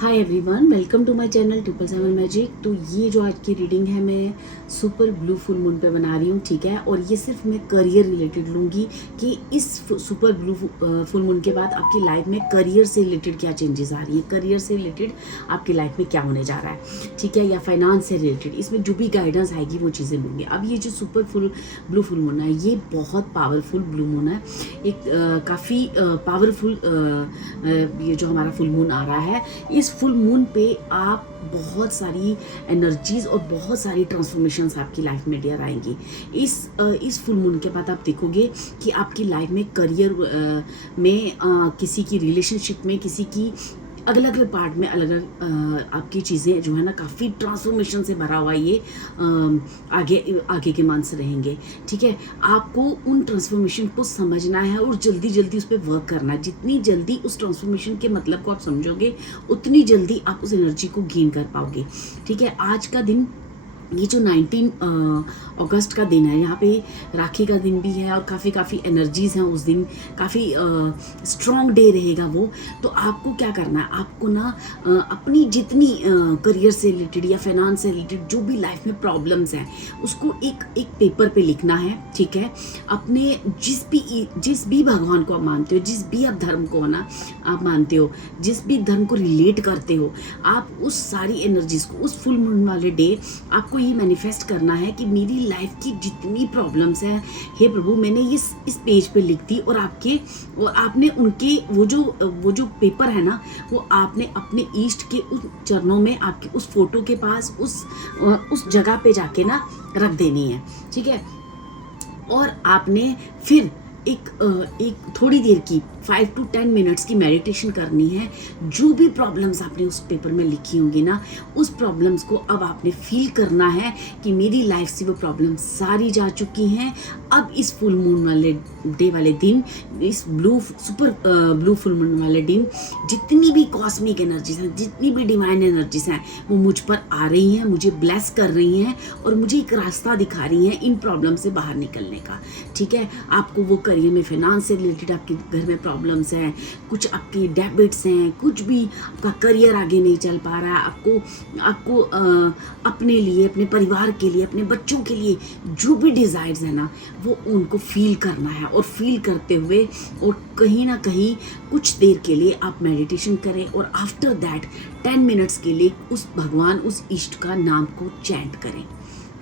Hi everyone, welcome to my channel 777 magic. तो ये जो आज की रीडिंग है मैं सुपर ब्लू फुल मून पे बना रही हूँ, ठीक है। और ये सिर्फ मैं करियर रिलेटेड लूँगी कि इस सुपर ब्लू फुल मून के बाद आपकी लाइफ में करियर से रिलेटेड क्या चेंजेस आ रही है, करियर से रिलेटेड आपकी लाइफ में क्या होने जा रहा है, ठीक है, या फाइनेंस से रिलेटेड। इसमें जो भी गाइडेंस आएगी वो चीज़ें लूँगी। अब ये जो सुपर ब्लू फुल मून है ये बहुत पावरफुल ब्लू मून है, एक काफ़ी पावरफुल ये जो हमारा फुल मून आ रहा है, इस फुल मून पे आप बहुत सारी एनर्जीज और बहुत सारी ट्रांसफॉर्मेशंस आपकी लाइफ में डियर आएंगी। इस फुल मून के बाद आप देखोगे कि आपकी लाइफ में करियर में किसी की रिलेशनशिप में किसी की अलग अलग पार्ट में अलग अलग आपकी चीज़ें जो है ना काफ़ी ट्रांसफॉर्मेशन से भरा हुआ ये आगे आगे के मंथ्स रहेंगे, ठीक है। आपको उन ट्रांसफॉर्मेशन को समझना है और जल्दी जल्दी उस पर वर्क करना है। जितनी जल्दी उस ट्रांसफॉर्मेशन के मतलब को आप समझोगे उतनी जल्दी आप उस एनर्जी को गेन कर पाओगे, ठीक है। आज का दिन ये जो 19 अगस्त का दिन है, यहाँ पे राखी का दिन भी है और काफ़ी एनर्जीज़ हैं उस दिन, काफ़ी स्ट्रॉन्ग डे रहेगा वो। तो आपको क्या करना है, आपको ना अपनी जितनी करियर से रिलेटेड या फाइनेंस से रिलेटेड जो भी लाइफ में प्रॉब्लम्स हैं उसको एक पेपर पे लिखना है, ठीक है। अपने जिस भी भगवान को आप मानते हो, जिस भी आप धर्म को ना आप मानते हो, जिस भी धर्म को रिलेट करते हो, आप उस सारी एनर्जीज को उस फुल मून वाले डे आपको ये मैनिफेस्ट करना है कि मेरी लाइफ की जितनी प्रॉब्लम्स हैं, हे प्रभु मैंने इस पेज पे लिख दी। और आपने उनके वो जो पेपर है ना वो आपने अपने ईष्ट के उस चरणों में आपके उस फोटो के पास उस जगह पे जाके ना रख देनी है, ठीक है। और आपने फिर एक थोड़ी देर की 5 to 10 मिनट्स की मेडिटेशन करनी है। जो भी प्रॉब्लम्स आपने उस पेपर में लिखी होंगी ना, उस प्रॉब्लम्स को अब आपने फील करना है कि मेरी लाइफ से वो प्रॉब्लम सारी जा चुकी हैं। अब इस फुल मून वाले डे वाले दिन, इस सुपर ब्लू फुल मून वाले दिन जितनी भी कॉस्मिक एनर्जीज हैं, जितनी भी डिवाइन एनर्जीज हैं वो मुझ पर आ रही हैं, मुझे ब्लेस कर रही हैं और मुझे एक रास्ता दिखा रही हैं इन प्रॉब्लम से बाहर निकलने का, ठीक है। आपको वो करियर में, फाइनेंस से रिलेटेड आपके घर में प्रॉब्लम्स हैं, कुछ आपके डेबिट्स हैं, कुछ भी आपका करियर आगे नहीं चल पा रहा है, आपको अपने लिए, अपने परिवार के लिए, अपने बच्चों के लिए जो भी डिज़ायर्स है ना वो उनको फील करना है। और फील करते हुए और कहीं ना कहीं कुछ देर के लिए आप मेडिटेशन करें और आफ्टर दैट 10 मिनट्स के लिए उस भगवान, उस इष्ट का नाम को चैंट करें,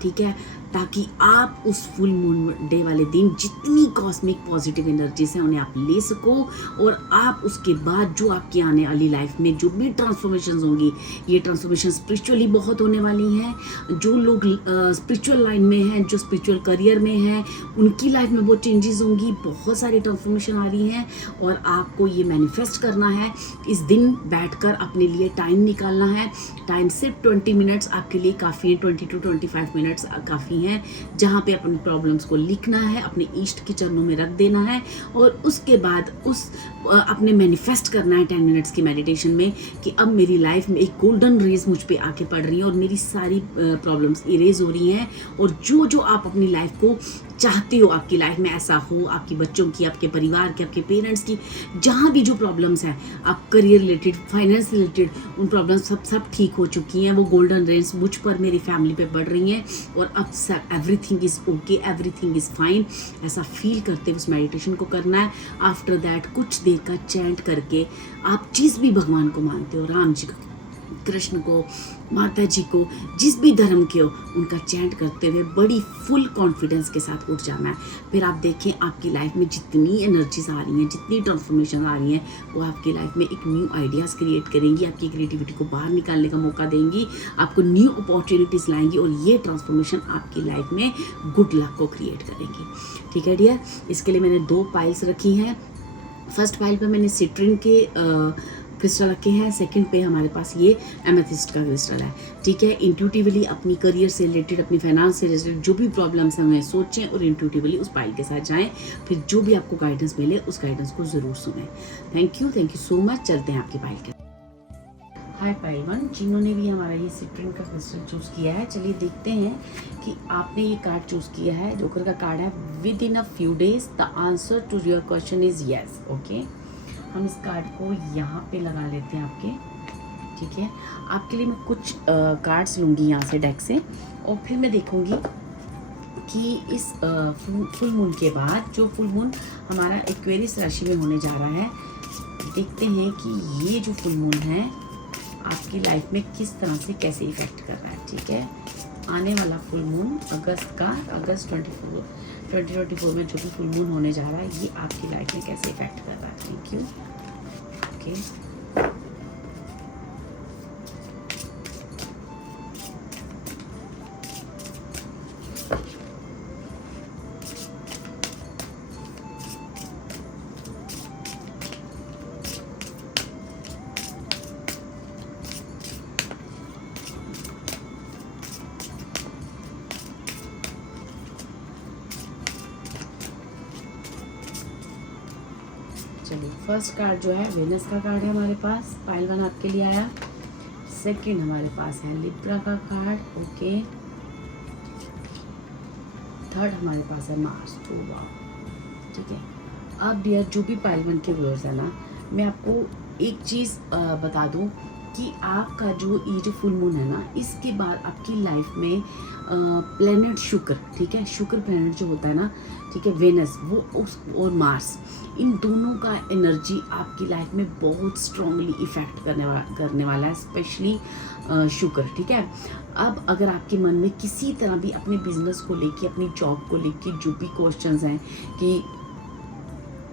ठीक है, ताकि आप उस फुल मून डे वाले दिन जितनी कॉस्मिक पॉजिटिव एनर्जीज हैं उन्हें आप ले सको। और आप उसके बाद जो आपकी आने वाली लाइफ में जो भी ट्रांसफॉर्मेशंस होंगी, ये ट्रांसफॉर्मेशन स्पिरिचुअली बहुत होने वाली हैं। जो लोग स्पिरिचुअल लाइन में हैं, जो स्पिरिचुअल करियर में हैं, उनकी लाइफ में बहुत चेंजेस होंगी, बहुत सारी ट्रांसफॉर्मेशन आ रही हैं। और आपको ये मैनिफेस्ट करना है, इस दिन बैठकर अपने लिए टाइम निकालना है। टाइम सिर्फ 20 मिनट्स आपके लिए काफ़ी है, 20 to 25 मिनट्स काफ़ी हैं, जहाँ पे अपनी प्रॉब्लम्स को लिखना है, अपने ईष्ट के चरणों में रख देना है। और उसके बाद अपने मैनिफेस्ट करना है 10 मिनट्स की मेडिटेशन में कि अब मेरी लाइफ में एक गोल्डन रेज मुझ पे आके पड़ रही है और मेरी सारी प्रॉब्लम्स इरेज हो रही हैं। और जो आप अपनी लाइफ को चाहते हो, आपकी लाइफ में ऐसा हो, आपकी बच्चों की, आपके परिवार की, आपके पेरेंट्स की, जहाँ भी जो प्रॉब्लम्स हैं, आप करियर रिलेटेड, फाइनेंस रिलेटेड, उन प्रॉब्लम्स सब ठीक हो चुकी हैं। वो गोल्डन रेज मुझ पर, मेरी फैमिली पे बढ़ रही हैं और अब everything is okay, everything is fine, ऐसा फील करते हुए उस मेडिटेशन को करना है। आफ्टर दैट कुछ देर का चैंट करके आप जिस भी भगवान को मानते हो, राम जी को, कृष्ण को, माता जी को, जिस भी धर्म के हो, उनका चैंट करते हुए बड़ी फुल कॉन्फिडेंस के साथ उठ जाना है। फिर आप देखें आपकी लाइफ में जितनी एनर्जीज आ रही हैं, जितनी ट्रांसफॉर्मेशन आ रही हैं, वो आपकी लाइफ में एक न्यू आइडियाज़ क्रिएट करेंगी, आपकी क्रिएटिविटी को बाहर निकालने का मौका देंगी, आपको न्यू अपॉर्चुनिटीज़ लाएंगी और ये ट्रांसफॉर्मेशन आपकी लाइफ में गुड लक को क्रिएट करेंगी, ठीक है डियर। इसके लिए मैंने 2 पाइल्स रखी हैं। फर्स्ट पाइल पर मैंने सिट्रिन के क्रिस्टल रखे हैं, सेकंड पे हमारे पास ये एमेथिस्ट का क्रिस्टल है, ठीक है। इंट्यूटिवली अपनी करियर से रिलेटेड, अपनी फाइनेंस से रिलेटेड जो भी प्रॉब्लम्स हैं उन्हें सोचें और इंट्यूटिवली उस पाइल के साथ जाएं। फिर जो भी आपको गाइडेंस मिले उस गाइडेंस को ज़रूर सुनें। Thank you so much. चलते हैं आपकी पाइल के। हाय पाइल 1, जिन्होंने भी हमारा ये सिट्रिन का क्रिस्टल चूज़ किया है, चलिए देखते हैं कि आपने ये कार्ड चूज़ किया है। जोकर का कार्ड है, within a few days the answer to your question is yes. Okay, हम इस कार्ड को यहाँ पे लगा लेते हैं आपके, ठीक है। आपके लिए मैं कुछ कार्ड्स लूँगी यहाँ से डेक से, और फिर मैं देखूँगी कि इस फुल मून के बाद जो फुल मून हमारा एक्वेरियस राशि में होने जा रहा है, देखते हैं कि ये जो फुल मून है आपकी लाइफ में किस तरह से कैसे इफ़ेक्ट कर रहा है। ठीक है, आने वाला फुल मून अगस्त 2024 में जो भी फुल मून होने जा रहा है, ये आपकी लाइफ में कैसे इफ़ेक्ट कर रहा है। Thank you. ओके, चलिए फर्स्ट कार्ड जो है वेनस का कार्ड है हमारे पास, पाइल 1 आपके लिए आया। सेकंड हमारे पास है लिब्रा का कार्ड, ओके। थर्ड हमारे पास है मार्स, वाह, ठीक है। अब डियर जो भी पाइल 1 के व्यूअर्स है ना, मैं आपको एक चीज़ बता दूं कि आपका ये जो फुल मून है ना, इसके बाद आपकी लाइफ में प्लेनेट शुक्र, ठीक है, शुक्र प्लेनेट जो होता है ना, ठीक है, वेनस वो उस और मार्स, इन दोनों का एनर्जी आपकी लाइफ में बहुत स्ट्रांगली इफ़ेक्ट करने वाला है, स्पेशली शुक्र, ठीक है। अब अगर आपके मन में किसी तरह भी अपने बिजनेस को लेके, अपनी जॉब को लेके जो भी क्वेश्चंस हैं कि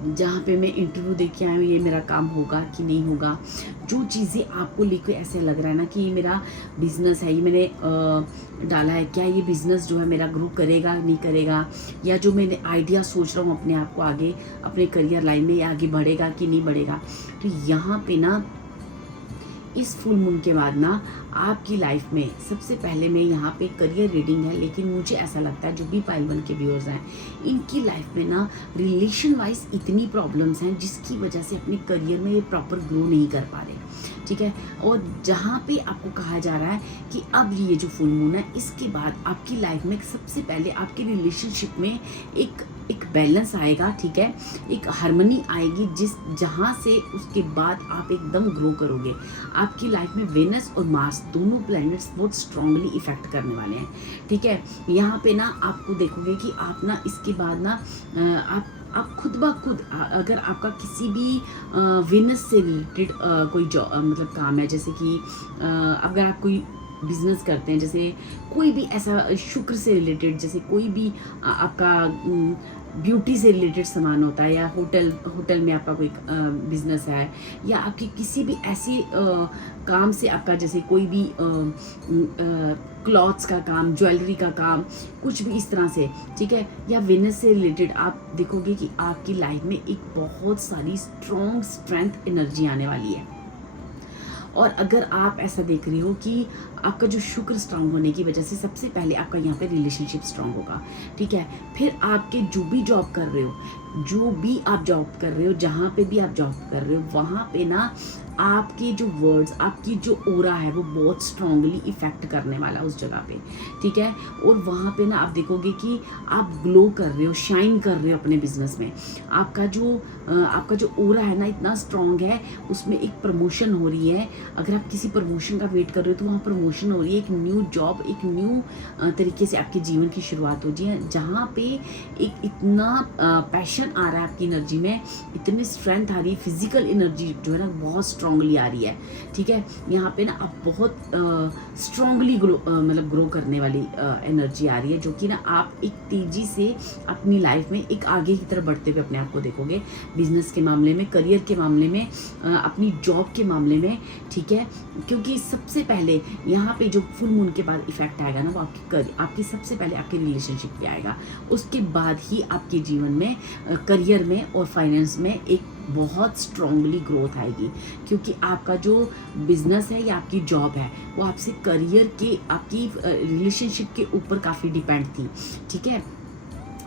जहाँ पे मैं इंटरव्यू दे के आई हूँ, ये मेरा काम होगा कि नहीं होगा, जो चीज़ें आपको लेके ऐसे लग रहा है ना कि ये मेरा बिज़नेस है, ये मैंने डाला है, क्या ये बिज़नेस जो है मेरा ग्रो करेगा नहीं करेगा, या जो मैंने आइडिया सोच रहा हूँ अपने आप को आगे अपने करियर लाइन में, ये आगे बढ़ेगा कि नहीं बढ़ेगा, तो यहाँ पे ना इस फुल मून के बाद ना आपकी लाइफ में सबसे पहले मैं यहाँ पे करियर रीडिंग है, लेकिन मुझे ऐसा लगता है जो भी पाइल 1 के व्यूअर्स हैं, इनकी लाइफ में ना रिलेशन वाइज इतनी प्रॉब्लम्स हैं जिसकी वजह से अपने करियर में ये प्रॉपर ग्रो नहीं कर पा रहे, ठीक है। और जहाँ पे आपको कहा जा रहा है कि अब ये जो फुल मून है, इसके बाद आपकी लाइफ में सबसे पहले आपकी रिलेशनशिप में एक बैलेंस आएगा, ठीक है, एक हार्मनी आएगी, जहाँ से उसके बाद आप एकदम ग्रो करोगे। आपकी लाइफ में वेनस और मार्स दोनों प्लैनेट्स बहुत स्ट्रांगली इफेक्ट करने वाले हैं, ठीक है। यहाँ पे ना आपको देखोगे कि आप ना इसके बाद ना आप खुद ब खुद, अगर आपका किसी भी वेनस से रिलेटेड कोई मतलब काम है, जैसे कि अगर आप कोई बिजनेस करते हैं, जैसे कोई भी ऐसा शुक्र से रिलेटेड, जैसे कोई भी आपका ब्यूटी से रिलेटेड सामान होता है, या होटल में आपका कोई बिजनेस है, या आपकी किसी भी ऐसी काम से आपका, जैसे कोई भी क्लॉथ्स का काम, ज्वेलरी का काम, कुछ भी इस तरह से, ठीक है, या वेनस से रिलेटेड, आप देखोगे कि आपकी लाइफ में एक बहुत सारी स्ट्रेंथ एनर्जी आने वाली है। और अगर आप ऐसा देख रही हो कि आपका जो शुक्र स्ट्रांग होने की वजह से सबसे पहले आपका यहाँ पे रिलेशनशिप स्ट्रांग होगा, ठीक है। फिर आपके जो भी जॉब कर रहे हो, जहाँ पे भी आप जॉब कर रहे हो, वहाँ पे ना आपके जो वर्ड्स, आपकी जो ओरा है, वो बहुत स्ट्रांगली इफेक्ट करने वाला है उस जगह पे, ठीक है। और वहाँ पे ना आप देखोगे कि आप ग्लो कर रहे हो, शाइन कर रहे हो अपने बिजनेस में। आपका जो ओरा है ना, इतना स्ट्रांग है, उसमें एक प्रमोशन हो रही है। अगर आप किसी प्रमोशन का वेट कर रहे हो तो वहाँ प्रमोशन हो रही है, एक न्यू जॉब, एक न्यू तरीके से आपके जीवन की शुरुआत हो रही है, जहाँ पे एक इतना पैशन आ रहा है आपकी एनर्जी में, इतनी स्ट्रेंथ आ रही है, फिजिकल एनर्जी जो है ना बहुत स्ट्रांगली आ रही है, ठीक है। यहाँ पे ना आप बहुत स्ट्रांगली ग्रो करने वाली एनर्जी आ रही है, जो कि ना आप एक तेजी से अपनी लाइफ में एक आगे की तरफ बढ़ते हुए अपने आप को देखोगे, बिजनेस के मामले में, करियर के मामले में, अपनी जॉब के मामले में, ठीक है। क्योंकि सबसे पहले यहाँ पे जो फुल मून के बाद इफेक्ट आएगा ना, वो आपकी सबसे पहले आपके रिलेशनशिप पे आएगा, उसके बाद ही आपके जीवन में, करियर में और फाइनेंस में एक बहुत स्ट्रांगली ग्रोथ आएगी। क्योंकि आपका जो बिजनेस है या आपकी जॉब है, वो आपसे करियर के, आपकी रिलेशनशिप के ऊपर काफ़ी डिपेंड थी, ठीक है।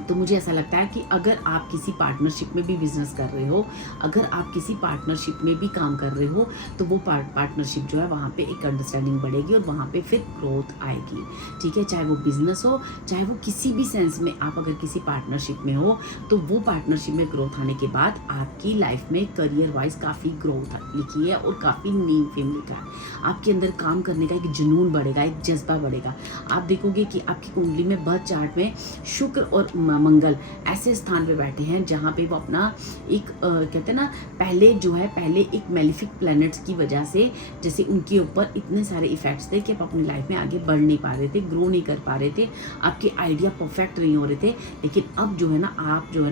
तो मुझे ऐसा लगता है कि अगर आप किसी पार्टनरशिप में भी बिजनेस कर रहे हो, अगर आप किसी पार्टनरशिप में भी काम कर रहे हो, तो वो पार्टनरशिप जो है वहाँ पे एक अंडरस्टैंडिंग बढ़ेगी और वहाँ पे फिर ग्रोथ आएगी। ठीक है, चाहे वो बिजनेस हो, चाहे वो किसी भी सेंस में आप अगर किसी पार्टनरशिप में हो, तो वो पार्टनरशिप में ग्रोथ आने के बाद आपकी लाइफ में करियर वाइज काफ़ी ग्रोथ लिखी है और काफ़ी नेम फेम लिखा है। आपके अंदर काम करने का एक जुनून बढ़ेगा, एक जज्बा बढ़ेगा। आप देखोगे कि आपकी कुंडली में बर्थ चार्ट में शुक्र और मंगल ऐसे स्थान पे बैठे हैं जहाँ पे वो अपना एक कहते हैं ना, पहले एक मेलिफिक प्लैनेट्स की वजह से जैसे उनके ऊपर इतने सारे इफेक्ट्स थे कि आप अपनी लाइफ में आगे बढ़ नहीं पा रहे थे, ग्रो नहीं कर पा रहे थे, आपके आइडिया परफेक्ट नहीं हो रहे थे। लेकिन अब जो है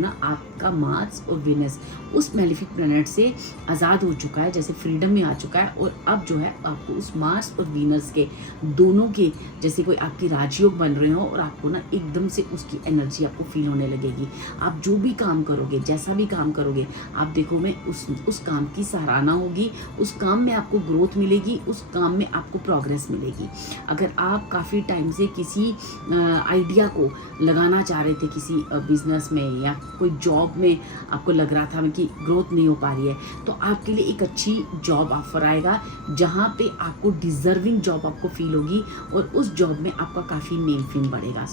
ना आपका मार्स और वेनस उस मेलिफिक प्लैनेट से आज़ाद हो चुका है, जैसे फ्रीडम में आ चुका है। और अब जो है आपको उस मार्स और वीनस के दोनों के जैसे कोई आपकी राजयोग बन रहे हो और आपको ना एकदम से उसकी एनर्जी आपको फील होने लगेगी। आप जो भी काम करोगे, जैसा भी काम करोगे, आप देखोगे उस काम की सराहना होगी, उस काम में आपको ग्रोथ मिलेगी, उस काम में आपको प्रोग्रेस मिलेगी। अगर आप काफ़ी टाइम से किसी आइडिया को लगाना चाह रहे थे किसी बिजनेस में या कोई जॉब में आपको लग रहा था कि ग्रोथ नहीं हो पा रही है, तो आपके लिए एक अच्छी जॉब ऑफर आएगा जहाँ पे आपको डिजर्विंग जॉब आपको फील होगी और उस जॉब में आपका काफ़ी नेम फेम बढ़ेगा।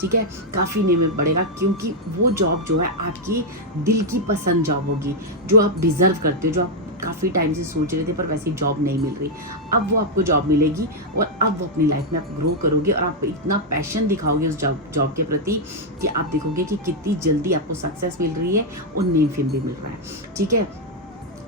ठीक है, काफ़ी नेम बढ़ेगा क्योंकि वो जॉब जो है आपकी दिल की पसंद जॉब होगी, जो आप डिज़र्व करते हो, जो आप काफ़ी टाइम से सोच रहे थे पर वैसी जॉब नहीं मिल रही। अब वो आपको जॉब मिलेगी और अब वो अपनी लाइफ में आप ग्रो करोगे और आप इतना पैशन दिखाओगे उस जॉब के प्रति कि आप देखोगे कि कितनी जल्दी आपको सक्सेस मिल रही है और नेम फेम भी मिल रहा है। ठीक है,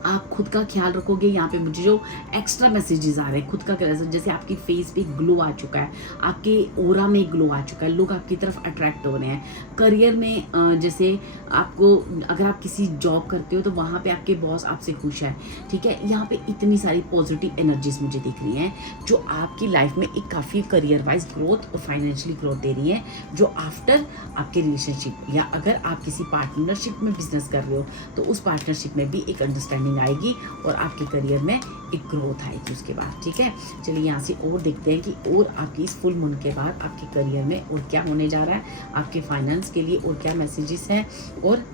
आप खुद का ख्याल रखोगे। यहाँ पे मुझे जो एक्स्ट्रा मैसेजेस आ रहे हैं, खुद का ख्याल, जैसे आपकी फेस पे ग्लो आ चुका है, आपके ओरा में ग्लो आ चुका है, लोग आपकी तरफ अट्रैक्ट हो रहे हैं। करियर में जैसे आपको अगर आप किसी जॉब करते हो तो वहाँ पे आपके बॉस आपसे खुश है। ठीक है, यहाँ पे इतनी सारी पॉजिटिव एनर्जीज मुझे दिख रही हैं जो आपकी लाइफ में एक काफ़ी करियर वाइज ग्रोथ और फाइनेंशियली ग्रोथ दे रही है, जो आफ्टर आपके रिलेशनशिप या अगर आप किसी पार्टनरशिप में बिजनेस कर रहे हो तो उस पार्टनरशिप में भी एक अंडरस्टैंडिंग आएगी और आपके करियर में एक ग्रोथ आएगी उसके बाद। ठीक है, चलिए यहाँ से और देखते हैं कि और आपकी इस फुल मून के बाद आपके करियर में और क्या होने जा रहा है, आपके फाइनेंस के लिए और क्या मैसेजेस हैं और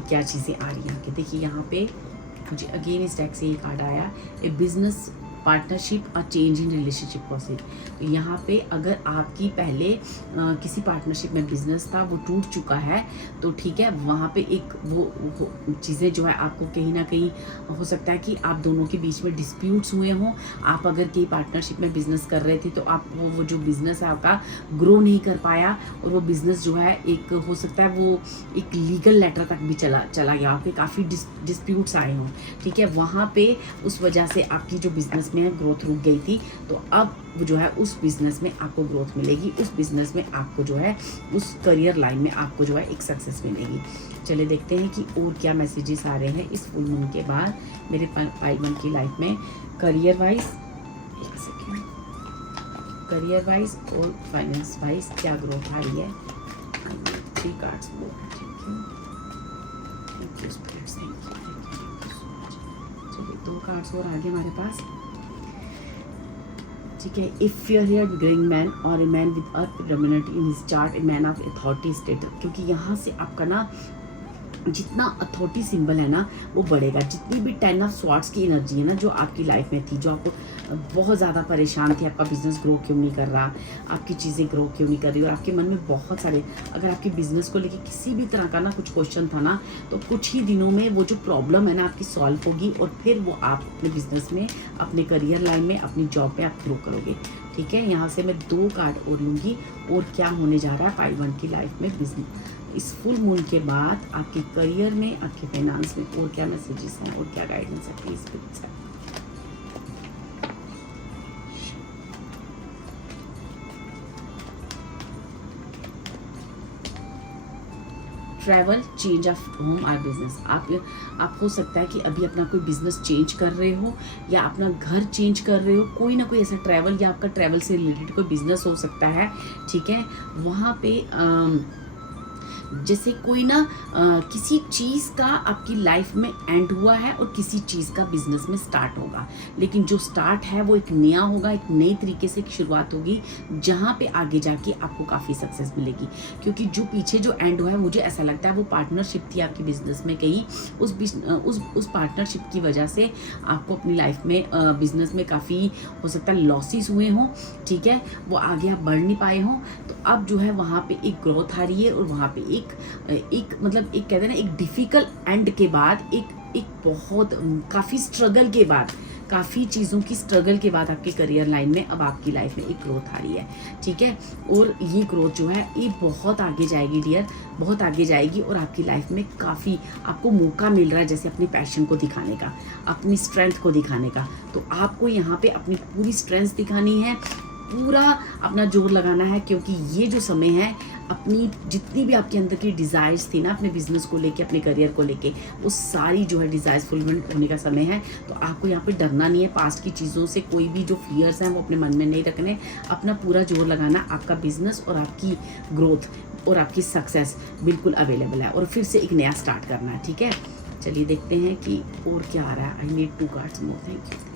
क्या चीज़ें आ रही हैं। देखिए यहाँ पे मुझे अगेन इस डेक से ये कार्ड आया, ए बिजनेस पार्टनरशिप और चेंज इन रिलेशनशिप पॉसिबल। तो यहाँ पे अगर आपकी पहले किसी पार्टनरशिप में बिजनेस था वो टूट चुका है तो ठीक है, वहाँ पे एक वो चीज़ें जो है आपको कहीं ना कहीं हो सकता है कि आप दोनों के बीच में डिस्प्यूट्स हुए हों। आप अगर कहीं पार्टनरशिप में बिजनेस कर रहे थे तो आप वो जो बिजनेस है आपका ग्रो नहीं कर पाया और वो बिजनेस जो है एक हो सकता है वो एक लीगल लेटर तक भी चला गया, वहाँ पे काफ़ी डिस्प्यूट्स आए हों। ठीक है, वहाँ पे उस वजह से आपकी जो बिजनेस में ग्रोथ रुक गई थी, तो अब जो है उस बिजनेस में आपको ग्रोथ मिलेगी, उस बिजनेस में आपको जो है उस करियर लाइन में आपको जो है एक सक्सेस मिलेगी। चलिए देखते हैं कि और क्या मैसेजेस आ रहे हैं इस फुल मून के बाद मेरे पाइलमन की लाइफ में करियर वाइज, एक सेकेंड, करियर वाइज और फाइनेंस वाइज क्या ग्रोथ आ रही है। 3 कार्ड्स वो, thank you spirits, thank you so much. चलिए 2 कार्ड्स और आगे हमारे पास। ठीक है, if you are here growing man और a man with earth predominant in his chart, a man of authority status, क्योंकि यहाँ से आपका ना जितना अथॉरिटी सिंबल है ना वो बढ़ेगा। जितनी भी 10 ऑफ स्वॉर्ड्स की एनर्जी है ना जो आपकी लाइफ में थी, जो आपको बहुत ज़्यादा परेशान थी, आपका बिजनेस ग्रो क्यों नहीं कर रहा, आपकी चीज़ें ग्रो क्यों नहीं कर रही और आपके मन में बहुत सारे, अगर आपके बिजनेस को लेके किसी भी तरह का ना कुछ क्वेश्चन था ना, तो कुछ ही दिनों में वो जो प्रॉब्लम है ना आपकी सॉल्व होगी और फिर वो आप अपने बिजनेस में, अपने करियर लाइन में, अपनी जॉब में आप ग्रो करोगे। ठीक है, यहाँ से मैं 2 कार्ड और लूँगी और क्या होने जा रहा है पाइलमन की लाइफ में बिजनेस इस फुल मून के बाद आपके करियर में, आपके फाइनेंस में और क्या मैसेजेस हैं और क्या गाइडेंस है प्लीज स्पिरिट्स है। ट्रैवल, चेंज ऑफ होम और बिजनेस। आप हो सकता है कि अभी अपना कोई बिजनेस चेंज कर रहे हो या अपना घर चेंज कर रहे हो, कोई ना कोई ऐसा ट्रैवल या आपका ट्रैवल से रिलेटेड कोई बिजनेस हो सकता है। ठीक है, वहाँ पे जैसे कोई ना किसी चीज़ का आपकी लाइफ में एंड हुआ है और किसी चीज़ का बिजनेस में स्टार्ट होगा, लेकिन जो स्टार्ट है वो एक नया होगा, एक नई तरीके से शुरुआत होगी जहाँ पे आगे जाके आपको काफ़ी सक्सेस मिलेगी। क्योंकि जो पीछे जो एंड हुआ है, मुझे ऐसा लगता है वो पार्टनरशिप थी आपकी बिजनेस में, कहीं उस पार्टनरशिप की वजह से आपको अपनी लाइफ में बिजनेस में काफ़ी हो सकता है लॉसेस हुए हों, ठीक है, वो आगे आप बढ़ नहीं पाए हों। तो अब जो है वहाँ पे एक ग्रोथ आ रही है और वहाँ पे एक मतलब एक कहते हैं ना, एक डिफ़िकल्ट एंड के बाद एक बहुत काफ़ी स्ट्रगल के बाद, काफ़ी चीज़ों की स्ट्रगल के बाद आपके करियर लाइन में अब आपकी लाइफ में एक ग्रोथ आ रही है, ठीक है। और ये ग्रोथ जो है ये बहुत आगे जाएगी डियर, बहुत आगे जाएगी और आपकी लाइफ में काफ़ी आपको मौका मिल रहा है जैसे अपनी पैशन को दिखाने का, अपनी स्ट्रेंथ को दिखाने का। तो आपको यहाँ पे अपनी पूरी स्ट्रेंथ दिखानी है, पूरा अपना जोर लगाना है, क्योंकि ये जो समय है अपनी जितनी भी आपके अंदर की डिज़ायर्स थी ना अपने बिजनेस को लेके, अपने करियर को लेके, वो सारी जो है डिज़ायर्स फुलफिलमेंट होने का समय है। तो आपको यहाँ पे डरना नहीं है, पास्ट की चीज़ों से कोई भी जो फियर्स हैं वो अपने मन में नहीं रखने, अपना पूरा जोर लगाना। आपका बिजनेस और आपकी ग्रोथ और आपकी सक्सेस बिल्कुल अवेलेबल है और फिर से एक नया स्टार्ट करना है, ठीक है। चलिए देखते हैं कि और क्या आ रहा है। I need 2 cards more, thank you.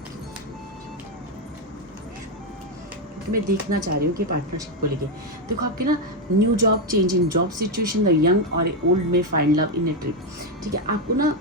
मैं देखना चाह रही हूँ कि पार्टनरशिप को लेके देखो आपके ना new job, change in job situation, the young और ओल्ड में find love in A trip, ठीक है। आपको ना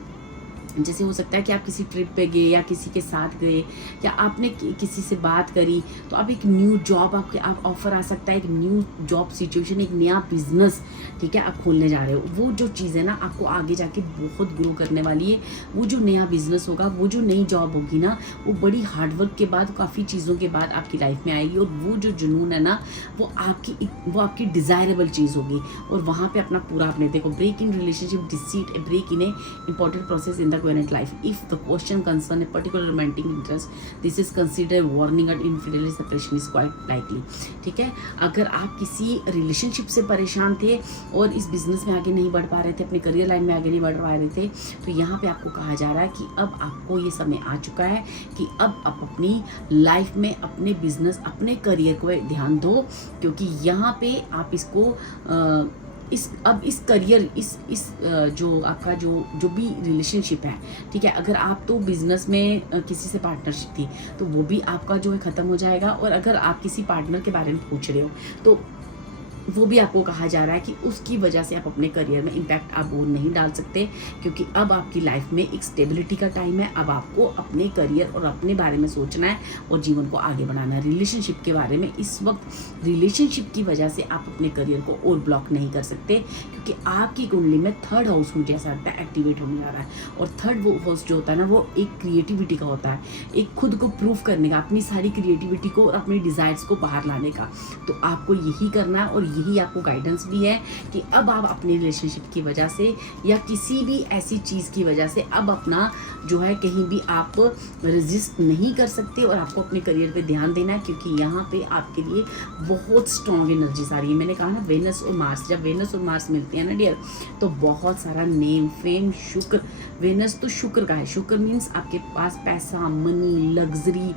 जैसे हो सकता है कि आप किसी ट्रिप पे गए या किसी के साथ गए या आपने किसी से बात करी, तो अब एक न्यू जॉब आपके आप ऑफर आ सकता है, एक न्यू जॉब सिचुएशन, एक नया बिजनेस, ठीक है, आप खोलने जा रहे हो। वो जो चीज़ है ना आपको आगे जाके बहुत ग्रो करने वाली है। वो जो नया बिजनेस होगा, वो जो नई जॉब होगी ना, वो बड़ी हार्डवर्क के बाद, काफ़ी चीज़ों के बाद आपकी लाइफ में आएगी और वो जो जुनून है ना वो आपकी डिज़ायरेबल चीज़ होगी। और वहाँ पर अपना पूरा आपने देखो, break in relationship, deceit, a break in a important process in the covenant life. If the question concern a particular romantic interest, this is considered warning and infidelity separation is quite likely. ठीक है, अगर आप किसी relationship से परेशान थे और इस बिजनेस में आगे नहीं बढ़ पा रहे थे, अपने करियर लाइन में आगे नहीं बढ़ पा रहे थे, तो यहाँ पे आपको कहा जा रहा है कि अब आपको ये समय आ चुका है कि अब आप अपनी लाइफ में अपने बिजनेस, अपने करियर को ध्यान दो, क्योंकि यहाँ पे आप इसको इस करियर जो आपका जो भी रिलेशनशिप है, ठीक है, अगर आप तो बिजनेस में किसी से पार्टनरशिप थी तो वो भी आपका जो है ख़त्म हो जाएगा। और अगर आप किसी पार्टनर के बारे में पूछ रहे हो तो वो भी आपको कहा जा रहा है कि उसकी वजह से आप अपने करियर में इम्पैक्ट आप वो नहीं डाल सकते, क्योंकि अब आपकी लाइफ में एक स्टेबिलिटी का टाइम है। अब आपको अपने करियर और अपने बारे में सोचना है और जीवन को आगे बढ़ाना है। रिलेशनशिप के बारे में इस वक्त रिलेशनशिप की वजह से आप अपने करियर को और ब्लॉक नहीं कर सकते, क्योंकि आपकी कुंडली में 3rd हाउस मुझे ऐसा लगता है एक्टिवेट होने जा रहा है। और 3rd हाउस जो होता है ना वो एक क्रिएटिविटी का होता है, एक खुद को प्रूव करने का, अपनी सारी क्रिएटिविटी को और अपने डिज़ायर्स को बाहर लाने का। तो आपको यही करना है और यही आपको गाइडेंस भी है कि अब आप अपनी रिलेशनशिप की वजह से या किसी भी ऐसी चीज़ की वजह से अब अपना जो है कहीं भी आप रेजिस्ट नहीं कर सकते और आपको अपने करियर पे ध्यान देना है, क्योंकि यहाँ पे आपके लिए बहुत स्ट्रॉन्ग एनर्जीज आ रही है। मैंने कहा ना वेनस और मार्स, जब वेनस और मार्स मिलते हैं ना डियर, तो बहुत सारा नेम, फेम, शुक्र, वेनस तो शुक्र का है, शुक्र मीन्स आपके पास पैसा, मनी, लग्जरी,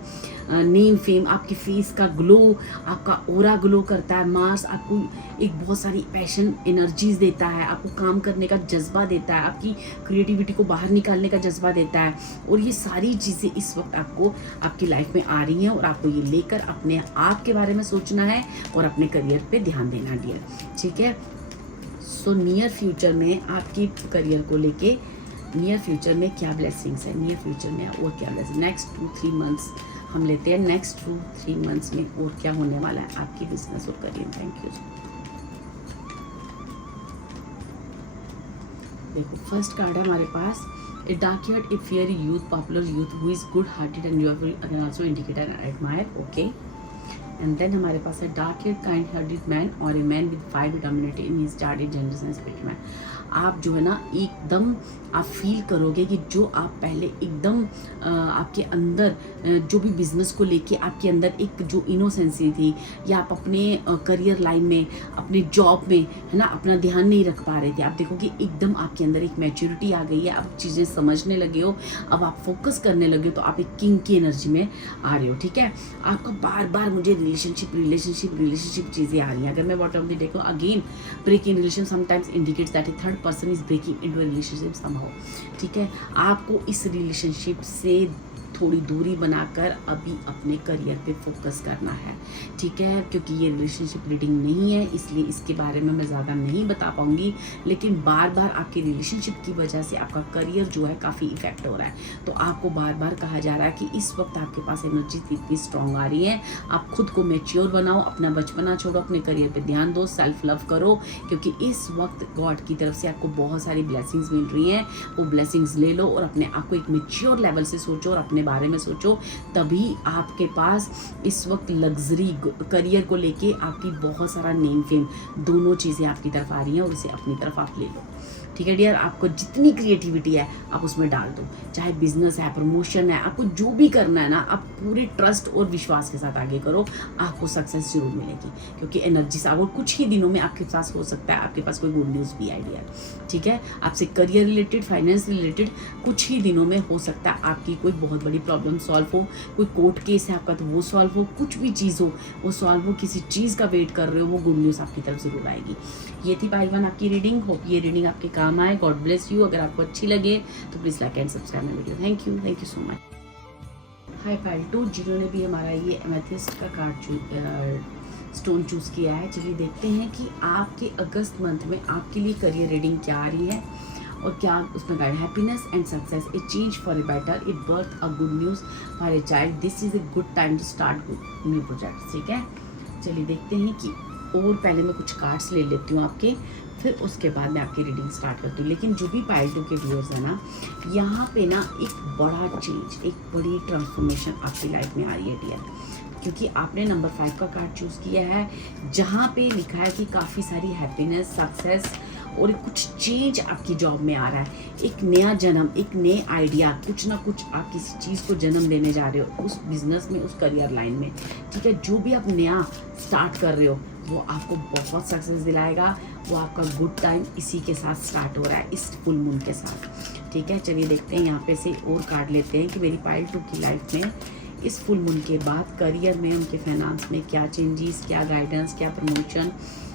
नेम, फेम, आपकी फेस का ग्लो, आपका ओरा ग्लो करता है। मार्स आपको एक बहुत सारी पैशन एनर्जीज देता है, आपको काम करने का जज्बा देता है, आपकी क्रिएटिविटी को बाहर निकालने का जज्बा देता है। और ये सारी चीज़ें इस वक्त आपको आपकी लाइफ में आ रही हैं और आपको ये लेकर अपने आप के बारे में सोचना है और अपने करियर पे ध्यान देना डियर, ठीक है। सो नियर फ्यूचर में आपकी करियर को लेके नियर फ्यूचर में क्या ब्लेसिंग्स है, नियर फ्यूचर में और क्या ब्लेसिंग, नेक्स्ट 2-3 मंथ्स हम लेते हैं, नेक्स्ट 2-3 मंथ्स में और क्या होने वाला है आपकी बिजनेस और करियर। Thank you. देखो फर्स्ट कार्ड है हमारे पास, a dark haired, a fairy youth, popular youth who is good hearted and you can also indicate and admire, okay. And then हमारे पास है dark haired, kind hearted man और a man with 5 dominating in his started generation spirit man. आप जो है ना एकदम आप फील करोगे कि जो आप पहले एकदम आपके अंदर जो भी बिजनेस को लेके आपके अंदर एक जो इनोसेंसी थी, या आप अपने करियर लाइन में, अपने जॉब में, है ना, अपना ध्यान नहीं रख पा रहे थे, आप देखोगे एकदम आपके अंदर एक मैच्योरिटी आ गई है, आप चीज़ें समझने लगे हो, अब आप फोकस करने लगे हो, तो आप एक किंग की एनर्जी में आ रहे हो। ठीक है, आपका बार बार मुझे रिलेशनशिप चीज़ें आ रही हैं। अगर मैं बॉटम ऑफ द डे को again, break in relation sometimes indicates that a third person is breaking into a relationship somehow. ठीक है, आपको इस रिलेशनशिप से थोड़ी दूरी बनाकर अभी अपने करियर पे फोकस करना है। ठीक है, क्योंकि ये रिलेशनशिप रीडिंग नहीं है, इसलिए इसके बारे में मैं ज़्यादा नहीं बता पाऊंगी, लेकिन बार बार आपकी रिलेशनशिप की वजह से आपका करियर जो है काफ़ी इफेक्ट हो रहा है। तो आपको बार बार कहा जा रहा है कि इस वक्त आपके पास एनर्जी इतनी स्ट्रांग आ रही है, आप खुद को मेच्योर बनाओ, अपना बचपना छोड़ो, अपने करियर पे ध्यान दो, सेल्फ लव करो, क्योंकि इस वक्त गॉड की तरफ से आपको बहुत सारी ब्लेसिंग्स मिल रही हैं। वो ब्लेसिंग्स ले लो और अपने आप को एक मेच्योर लेवल से सोचो और अपने बारे में सोचो, तभी आपके पास इस वक्त लग्जरी करियर को लेके आपकी बहुत सारा नेम फेम दोनों चीज़ें आपकी तरफ आ रही हैं, और उसे अपनी तरफ आप ले लो। ठीक है डियर, आपको जितनी क्रिएटिविटी है आप उसमें डाल दो, चाहे बिजनेस है, प्रमोशन है, आपको जो भी करना है ना, आप पूरे ट्रस्ट और विश्वास के साथ आगे करो, आपको सक्सेस जरूर मिलेगी, क्योंकि एनर्जी से और कुछ ही दिनों में आपके पास हो सकता है आपके पास कोई गुड न्यूज़ भी आइडिया। ठीक है, आपसे करियर रिलेटेड, फाइनेंस रिलेटेड कुछ ही दिनों में हो सकता है आपकी कोई बहुत बड़ी प्रॉब्लम सॉल्व हो, कोई कोर्ट केस है आपका तो वो सॉल्व हो, कुछ भी चीज़ हो वो सॉल्व हो, किसी चीज़ का वेट कर रहे हो, वो गुड न्यूज़ आपकी तरफ जरूर आएगी। ये थी पाइल 1 आपकी रीडिंग। होप ये रीडिंग आपके काम आए। God bless you. अगर आपको अच्छी लगे तो please like and subscribe my video. Thank you so much. Hi pile 2, जिन्होंने भी हमारा ये एमेथिस्ट का कार्ड स्टोन चूज़ किया है, चलिए देखते हैं कि आपके अगस्त मंथ में आपके लिए करियर रीडिंग क्या आ रही है और क्या उसमें guide. Happiness and success, a change for a better, it birth a good news for a child, this is a good time to start good new project. ठीक है, चलिए देखते हैं कि, और पहले मैं कुछ कार्ड्स ले लेती हूँ आपके, फिर उसके बाद मैं आपकी रीडिंग स्टार्ट करती हूँ। लेकिन जो भी पाइल 2 के व्यूअर्स है ना, यहाँ पे ना एक बड़ा चेंज, एक बड़ी ट्रांसफॉर्मेशन आपकी लाइफ में आ रही है डियर, क्योंकि आपने नंबर 5 का कार्ड चूज़ किया है, जहाँ पे लिखा है कि काफ़ी सारी हैप्पीनेस, सक्सेस और कुछ चेंज आपकी जॉब में आ रहा है, एक नया जन्म, एक नए आइडिया, कुछ ना कुछ आप किसी चीज़ को जन्म देने जा रहे हो उस बिजनेस में, उस करियर लाइन में। ठीक है, जो भी आप नया स्टार्ट कर रहे हो वो आपको बहुत सक्सेस दिलाएगा, वो आपका गुड टाइम इसी के साथ स्टार्ट हो रहा है, इस फुल मून के साथ। ठीक है, चलिए देखते हैं यहाँ पे से और कार्ड लेते हैं कि मेरी पाइल 2 की लाइफ में इस फुल मून के बाद करियर में, उनके फाइनेंस में क्या चेंजेस, क्या गाइडेंस, क्या प्रमोशन,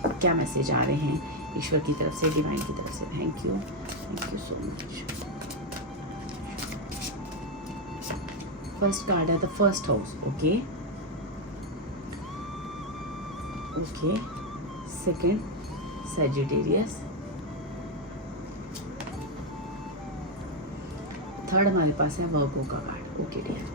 क्या मैसेज आ रहे हैं ईश्वर की तरफ से, डिवाइन की तरफ से। Thank you so much. First card है the first house. Okay, second Sagittarius, third हमारे पास है वर्गो का कार्ड। ओके डियर,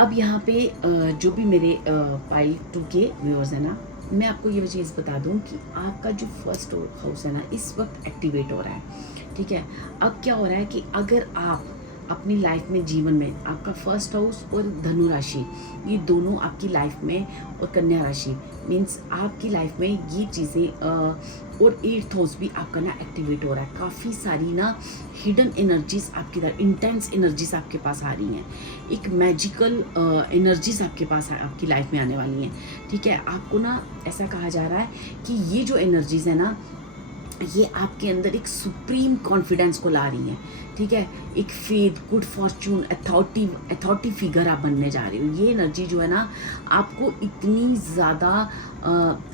अब यहाँ पे जो भी मेरे पाइल 2 के व्यूअर्स है ना, मैं आपको ये चीज़ बता दूं कि आपका जो फर्स्ट हाउस है ना इस वक्त एक्टिवेट हो रहा है। ठीक है, अब क्या हो रहा है कि अगर आप अपनी लाइफ में, जीवन में, आपका फर्स्ट हाउस और धनु राशि ये दोनों आपकी लाइफ में, और कन्या राशि मीन्स आपकी लाइफ में ये चीज़ें, और 8th हाउस भी आपका ना एक्टिवेट हो रहा है। काफ़ी सारी ना हिडन एनर्जीज आपकी तरफ, इंटेंस एनर्जीज आपके पास आ रही हैं, एक मैजिकल एनर्जीज आपके पास आपकी लाइफ में आने वाली हैं। ठीक है, आपको ना ऐसा कहा जा रहा है कि ये जो एनर्जीज है ना, ये आपके अंदर एक सुप्रीम कॉन्फिडेंस को ला रही हैं। ठीक है, एक faith, good Fortune, authority figure आप बनने जा रहे हो। ये एनर्जी जो है ना, आपको इतनी ज़्यादा,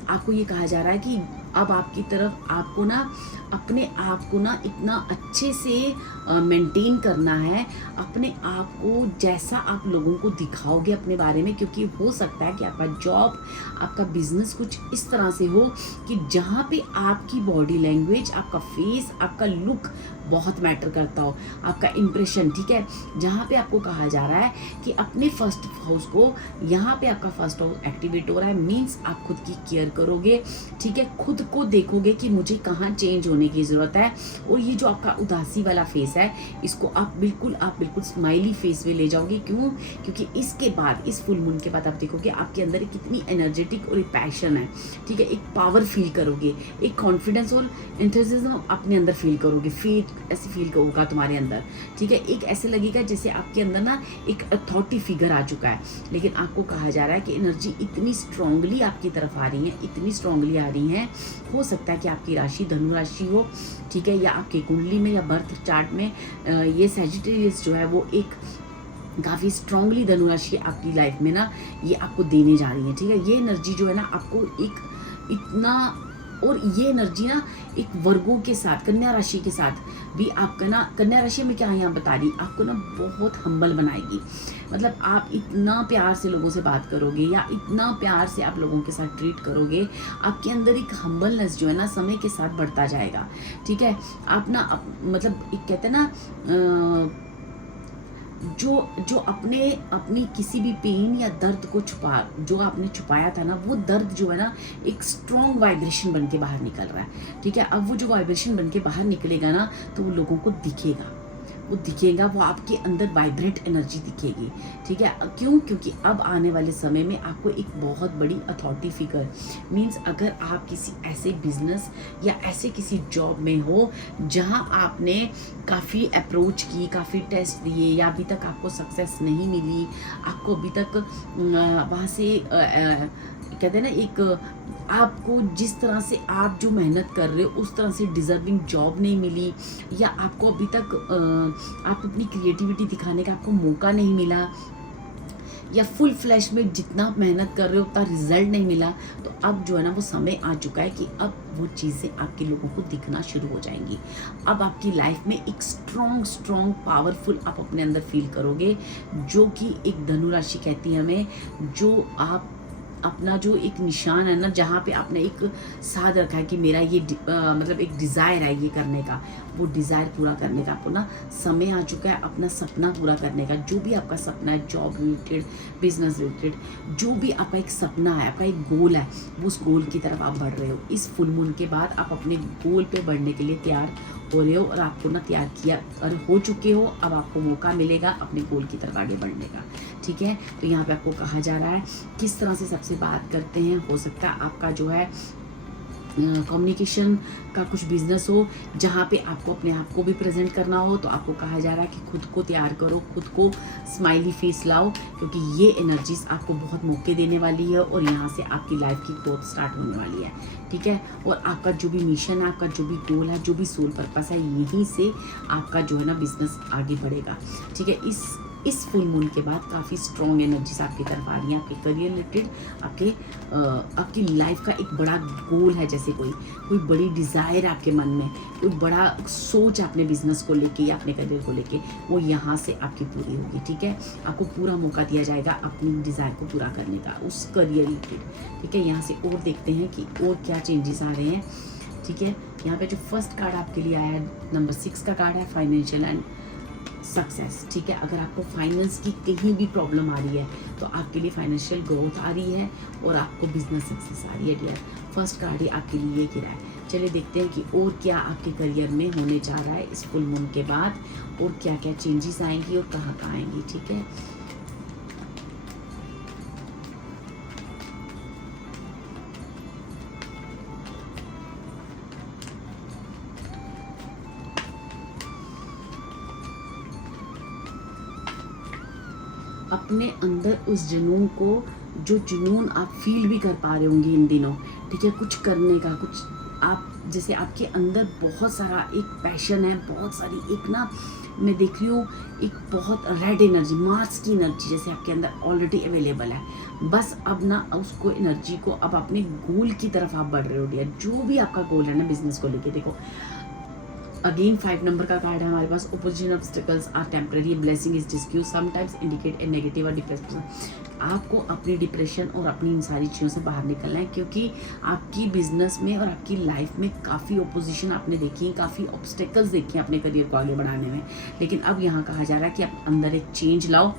आपको ये कहा जा रहा है कि अब आपकी तरफ आपको ना अपने आप को ना इतना अच्छे से मेंटेन करना है, अपने आप को जैसा आप लोगों को दिखाओगे अपने बारे में, क्योंकि हो सकता है कि आपका जॉब, आपका बिजनेस कुछ इस तरह से हो कि जहाँ पे आपकी बॉडी लैंग्वेज, आपका फेस, आपका लुक बहुत मैटर करता हो, आपका इम्प्रेशन। ठीक है, जहाँ पे आपको कहा जा रहा है कि अपने फर्स्ट हाउस को, यहाँ पे आपका फर्स्ट हाउस एक्टिवेट हो रहा है, मीन्स आप खुद की केयर करोगे। ठीक है, खुद को देखोगे कि मुझे कहाँ चेंज होने की ज़रूरत है, और ये जो आपका उदासी वाला फेस है इसको आप बिल्कुल स्माइली फेस में ले जाओगे। क्यों? क्योंकि इसके बाद, इस फुल मून के बाद आप देखोगे आपके अंदर कितनी एनर्जेटिक और एक पैशन है। ठीक है, एक पावर फील करोगे, एक कॉन्फिडेंस और एंथुसियाज्म अपने अंदर फील करोगे, फेथ, ऐसी फील होगा तुम्हारे अंदर, ठीक है। एक ऐसे लगेगा जैसे आपके अंदर ना एक अथॉरिटी फिगर आ चुका है, लेकिन आपको कहा जा रहा है कि एनर्जी इतनी स्ट्रांगली आपकी तरफ आ रही है, इतनी स्ट्रांगली आ रही है। हो सकता है कि आपकी राशि धनु राशि हो, ठीक है, या आपकी कुंडली में या बर्थ चार्ट में ये सैजिटेरियस जो है वो एक काफ़ी स्ट्रांगली धनुराशि आपकी लाइफ में ना ये आपको देने जा रही है, ठीक है। ये एनर्जी जो है ना आपको एक इतना, और ये एनर्जी ना एक वर्गों के साथ, कन्या राशि के साथ भी आपका ना, कन्या राशि में क्या यहाँ बता रही, आपको ना बहुत हम्बल बनाएगी। मतलब आप इतना प्यार से लोगों से बात करोगे या इतना प्यार से आप लोगों के साथ ट्रीट करोगे, आपके अंदर एक हम्बलनेस जो है ना समय के साथ बढ़ता जाएगा, ठीक है। आप ना मतलब एक कहते हैं ना जो अपनी किसी भी पेन या दर्द को जो आपने छुपाया था ना, वो दर्द जो है ना एक स्ट्रॉन्ग वाइब्रेशन बन के बाहर निकल रहा है, ठीक है। अब वो जो वाइब्रेशन बन के बाहर निकलेगा ना तो वो लोगों को दिखेगा, वो आपके अंदर वाइब्रेंट एनर्जी दिखेगी, ठीक है। क्यों? क्योंकि अब आने वाले समय में आपको एक बहुत बड़ी अथॉरिटी फिगर, मींस अगर आप किसी ऐसे बिजनेस या ऐसे किसी जॉब में हो जहां आपने काफ़ी अप्रोच की, काफ़ी टेस्ट दिए या अभी तक आपको सक्सेस नहीं मिली, आपको अभी तक वहाँ से कहते हैं ना एक आपको जिस तरह से आप जो मेहनत कर रहे हो उस तरह से डिज़र्विंग जॉब नहीं मिली, या आपको अभी तक आप अपनी क्रिएटिविटी दिखाने का आपको मौका नहीं मिला, या फुल फ्लैश में जितना मेहनत कर रहे हो उतना रिजल्ट नहीं मिला, तो अब जो है ना वो समय आ चुका है कि अब वो चीज़ें आपके लोगों को दिखना शुरू हो जाएंगी। अब आपकी लाइफ में एक स्ट्रॉन्ग पावरफुल आप अपने अंदर फील करोगे, जो कि एक धनु राशि कहती है हमें, जो आप अपना जो एक निशान है ना, जहाँ पे आपने एक साध रखा है कि मेरा ये मतलब एक डिज़ायर है ये करने का, वो डिज़ायर पूरा करने का आपको ना समय आ चुका है। अपना सपना पूरा करने का, जो भी आपका सपना है, जॉब रिलेटेड, बिजनेस रिलेटेड, जो भी आपका एक सपना है, आपका एक गोल है, वो उस गोल की तरफ आप बढ़ रहे हो। इस फुल मून के बाद आप अपने गोल पे बढ़ने के लिए तैयार हो रहे हो, और आपको ना तैयार किया और हो चुके हो। अब आपको मौका मिलेगा अपने गोल की तरफ आगे बढ़ने का, ठीक है। तो यहाँ पे आपको कहा जा रहा है किस तरह से सबसे बात करते हैं। हो सकता है आपका जो है कम्युनिकेशन का कुछ बिजनेस हो जहाँ पे आपको अपने आप को भी प्रेजेंट करना हो, तो आपको कहा जा रहा है कि खुद को तैयार करो, खुद को स्माइली फेस लाओ, क्योंकि ये एनर्जीज आपको बहुत मौके देने वाली है और यहाँ से आपकी लाइफ की ग्रोथ स्टार्ट होने वाली है, ठीक है। और आपका जो भी मिशन है, आपका जो भी गोल है, जो भी सोल पर्पस है, यहीं से आपका जो है ना बिजनेस आगे बढ़ेगा, ठीक है। इस फुल मून के बाद काफ़ी स्ट्रॉन्ग एनर्जीज आपकी तरफ आ रही हैं, आपके करियर रिलेटेड, आपकी लाइफ का एक बड़ा गोल है, जैसे कोई बड़ी डिज़ायर आपके मन में, कोई बड़ा सोच अपने बिजनेस को लेके या अपने करियर को लेके, वो यहाँ से आपकी पूरी होगी, ठीक है। आपको पूरा मौका दिया जाएगा अपनी डिज़ायर को पूरा करने का, उस करियर रिलेटेड, ठीक है। यहाँ से और देखते हैं कि और क्या चेंजेस आ रहे हैं, ठीक है। यहाँ पे जो फर्स्ट कार्ड आपके लिए आया है, नंबर 6 का कार्ड है, फाइनेंशियल एंड सक्सेस, ठीक है। अगर आपको फाइनेंस की कहीं भी प्रॉब्लम आ रही है तो आपके लिए फाइनेंशियल ग्रोथ आ रही है और आपको बिजनेस सक्सेस आ रही है डियर। फर्स्ट कार्ड ही आपके लिए ये गिरा है। चलिए देखते हैं कि और क्या आपके करियर में होने जा रहा है इस फुल मून के बाद, और क्या क्या चेंजेस आएंगी और कहाँ कहाँ आएंगी, ठीक है। अपने अंदर उस जुनून को, जो जुनून आप फील भी कर पा रहे होंगे इन दिनों, ठीक है, कुछ करने का, कुछ आप जैसे आपके अंदर बहुत सारा एक पैशन है, बहुत सारी एक ना मैं देख रही हूँ एक बहुत रेड एनर्जी, मार्स की एनर्जी जैसे आपके अंदर ऑलरेडी अवेलेबल है। बस अब ना उसको एनर्जी को अब अपने गोल की तरफ आप बढ़ रहे हो डियर। जो भी आपका गोल है ना बिजनेस को लेके, देखो अगेन 5 नंबर का कार्ड है हमारे पास। Opposition obstacles are temporary, blessing is discuss, sometimes indicate a negative और डिप्रेशन। आपको अपनी डिप्रेशन और अपनी इन सारी चीज़ों से बाहर निकलना है, क्योंकि आपकी बिजनेस में और आपकी लाइफ में काफ़ी ओपोजिशन आपने देखी है, काफ़ी ऑब्स्टेकल्स देखे हैं अपने करियर को आगे बढ़ाने में। लेकिन अब यहाँ कहा जा रहा है कि आप अंदर एक चेंज लाओ,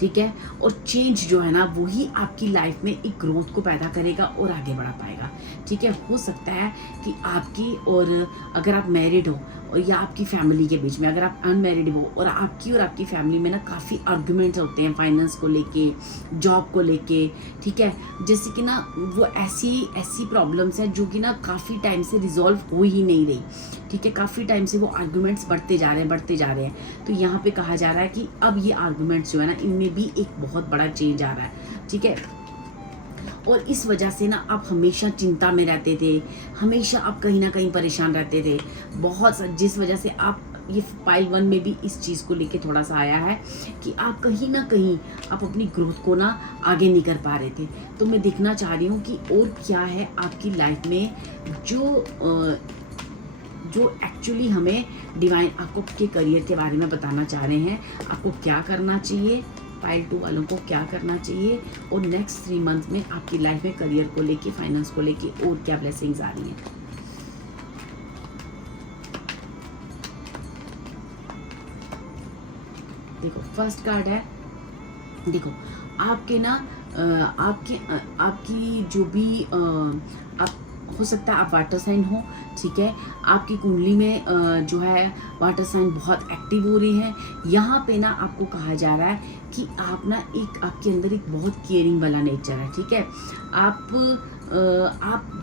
ठीक है। और चेंज जो है ना वही आपकी लाइफ में एक ग्रोथ को पैदा करेगा और आगे बढ़ा पाएगा, ठीक है। हो सकता है कि आपकी और अगर आप मैरिड हो और या आपकी फैमिली के बीच में, अगर आप अनमैरिड हो और आपकी फैमिली में ना काफ़ी आर्गुमेंट्स होते हैं फाइनेंस को लेके, जॉब को लेके, ठीक है। जैसे कि ना वो ऐसी प्रॉब्लम्स हैं जो कि ना काफ़ी टाइम से रिजॉल्व हो ही नहीं रही, ठीक है। काफ़ी टाइम से वो आर्गुमेंट्स बढ़ते जा रहे हैं। तो यहाँ पे कहा जा रहा है कि अब ये आर्गुमेंट्स जो है ना इनमें भी एक बहुत बड़ा चेंज आ रहा है, ठीक है। और इस वजह से ना आप हमेशा चिंता में रहते थे, हमेशा आप कहीं ना कहीं परेशान रहते थे जिस वजह से आप ये पाइल 1 में भी इस चीज़ को लेके थोड़ा सा आया है कि आप कहीं ना कहीं आप अपनी ग्रोथ को ना आगे नहीं कर पा रहे थे। तो मैं देखना चाह रही हूँ कि और क्या है आपकी लाइफ में जो एक्चुअली हमें डिवाइन आपको के करियर के बारे में बताना चाह रहे हैं। आपको क्या करना चाहिए, पाइल 2 वालों को क्या करना चाहिए, और नेक्स्ट 3 मंथ में आपकी लाइफ में करियर को लेके, फाइनेंस को लेके और क्या ब्लेसिंग्स आ रही हैं। देखो फर्स्ट कार्ड है, देखो आपके ना आपकी जो भी आप हो सकता है आप वाटर साइन हो, ठीक है। आपकी कुंडली में जो है वाटर साइन बहुत एक्टिव हो रहे हैं। यहाँ पे ना आपको कहा जा रहा है कि आप ना आपके अंदर एक बहुत केयरिंग वाला नेचर है, ठीक है। आप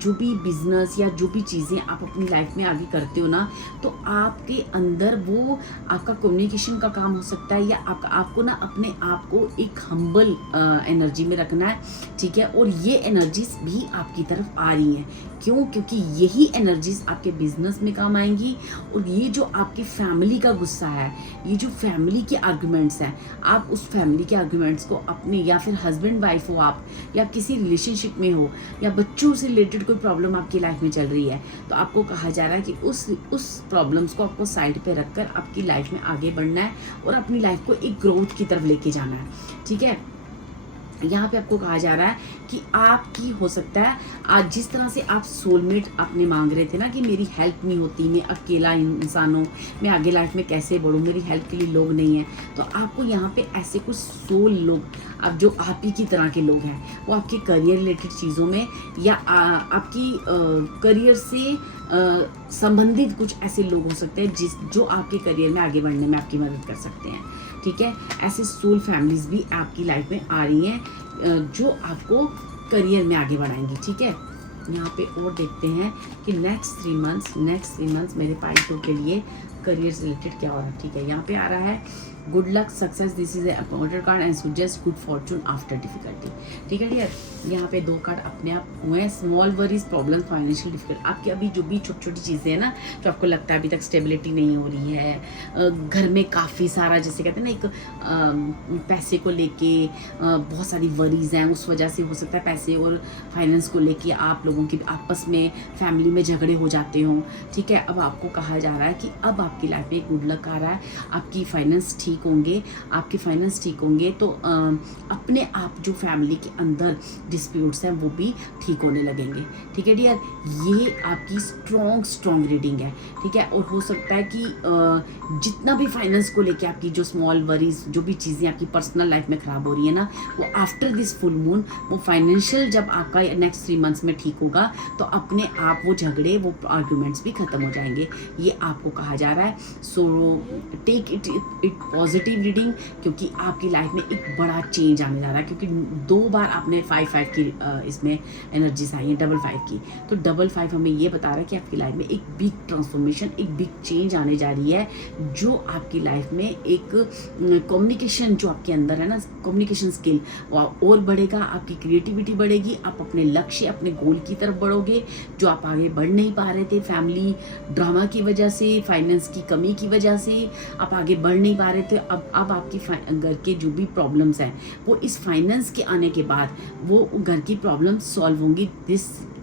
जो भी बिजनेस या जो भी चीज़ें आप अपनी लाइफ में आगे करते हो ना, तो आपके अंदर वो आपका कम्युनिकेशन का काम हो सकता है, या आपको ना अपने आप को एक हम्बल एनर्जी में रखना है, ठीक है। और ये एनर्जीज भी आपकी तरफ आ रही हैं, क्यों? क्योंकि यही एनर्जीज आपके बिजनेस में काम आएंगी। और ये जो आपकी फैमिली का गुस्सा है, ये जो फैमिली के आर्गुमेंट्स हैं, आप उस फैमिली के आर्गुमेंट्स को अपने, या फिर हस्बैंड वाइफ हो आप, या किसी रिलेशनशिप में हो, या बच्चों से रिलेटेड कोई प्रॉब्लम आपकी लाइफ में चल रही है, तो आपको कहा जा रहा है कि उस प्रॉब्लम्स को आपको साइड पे रखकर आपकी लाइफ में आगे बढ़ना है और अपनी लाइफ को एक ग्रोथ की तरफ लेके जाना है, ठीक है। यहाँ पे आपको कहा जा रहा है कि आपकी हो सकता है आज जिस तरह से आप सोलमेट आपने मांग रहे थे ना कि मेरी हेल्प नहीं होती, मैं अकेला इंसान हूँ, मैं आगे लाइफ में कैसे बढ़ूँ, मेरी हेल्प के लिए लोग नहीं हैं, तो आपको यहाँ पे ऐसे कुछ सोल लोग, अब जो आप ही की तरह के लोग हैं, वो आपके करियर रिलेटेड चीज़ों में या आपकी करियर से संबंधित कुछ ऐसे लोग हो सकते हैं जो आपके करियर में आगे बढ़ने में आपकी मदद कर सकते हैं, ठीक है। ऐसे सोल फैमिलीज भी आपकी लाइफ में आ रही हैं जो आपको करियर में आगे बढ़ाएंगी, ठीक है। यहाँ पे और देखते हैं कि नेक्स्ट 3 मंथ्स मेरे पाइल 2 के लिए करियर से रिलेटेड क्या हो रहा है, ठीक है। यहाँ पे आ रहा है good luck success, this is appointed card and suggest good Fortune after difficulty, ठीक है डियर। यहाँ पे 2 कार्ड अपने आप हुए हैं, small worries, problem, financial difficult. आपकी अभी जो भी छोटी छोटी चीज़ें हैं ना, जो आपको लगता है अभी तक स्टेबिलिटी नहीं हो रही है, घर में काफ़ी सारा, जैसे कहते हैं ना, एक पैसे को लेके बहुत सारी वरीज हैं, उस वजह से हो सकता है पैसे और फाइनेंस को लेके आप लोगों की आपस में फैमिली में झगड़े हो जाते हों, ठीक है। अब आपको कहा जा रहा है कि अब आपकी लाइफ में गुड लक आ रहा है, आपकी फाइनेंस ठीक होंगे, तो अपने आप जो फैमिली के अंदर डिस्प्यूट्स हैं वो भी ठीक होने लगेंगे, ठीक है डियर। ये आपकी स्ट्रॉन्ग रीडिंग है, ठीक है। और हो सकता है कि जितना भी फाइनेंस को लेके आपकी जो स्मॉल वरीज, जो भी चीज़ें आपकी पर्सनल लाइफ में ख़राब हो रही है ना, वो आफ्टर दिस फुल मून, वो फाइनेंशियल जब आपका नेक्स्ट 3 मंथ्स में ठीक होगा, तो अपने आप वो झगड़े, वो आर्ग्यूमेंट्स भी ख़त्म हो जाएंगे, ये आपको कहा जा रहा है। So take it positive reading, क्योंकि आपकी लाइफ में एक बड़ा चेंज आने जा रहा है, क्योंकि 2 बार आपने 5 की इसमें एनर्जीज आई है, 5 की, तो 5 हमें ये बता रहा है कि आपकी लाइफ में एक बिग ट्रांसफॉर्मेशन, एक बिग चेंज आने जा रही है, जो आपकी लाइफ में एक कम्युनिकेशन जो आपके अंदर है ना, कम्युनिकेशन स्किल और बढ़ेगा, आपकी क्रिएटिविटी बढ़ेगी, आप अपने लक्ष्य, अपने गोल की तरफ बढ़ोगे, जो आप आगे बढ़ नहीं पा रहे थे फैमिली ड्रामा की वजह से, फाइनेंस की कमी की वजह से आप आगे बढ़ नहीं पा रहे थे। अब आपकी घर के जो भी प्रॉब्लम्स हैं, वो इस फाइनेंस के आने के बाद वो घर की प्रॉब्लम्स सॉल्व होंगी।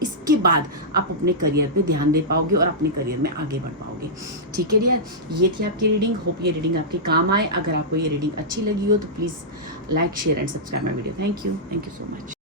इसके बाद आप अपने करियर पे ध्यान दे पाओगे और अपने करियर में आगे बढ़ पाओगे, ठीक है डियर। ये थी आपकी रीडिंग, होप ये रीडिंग आपके काम आए। अगर आपको ये रीडिंग अच्छी लगी हो तो please like, share and subscribe my video. Thank you so much.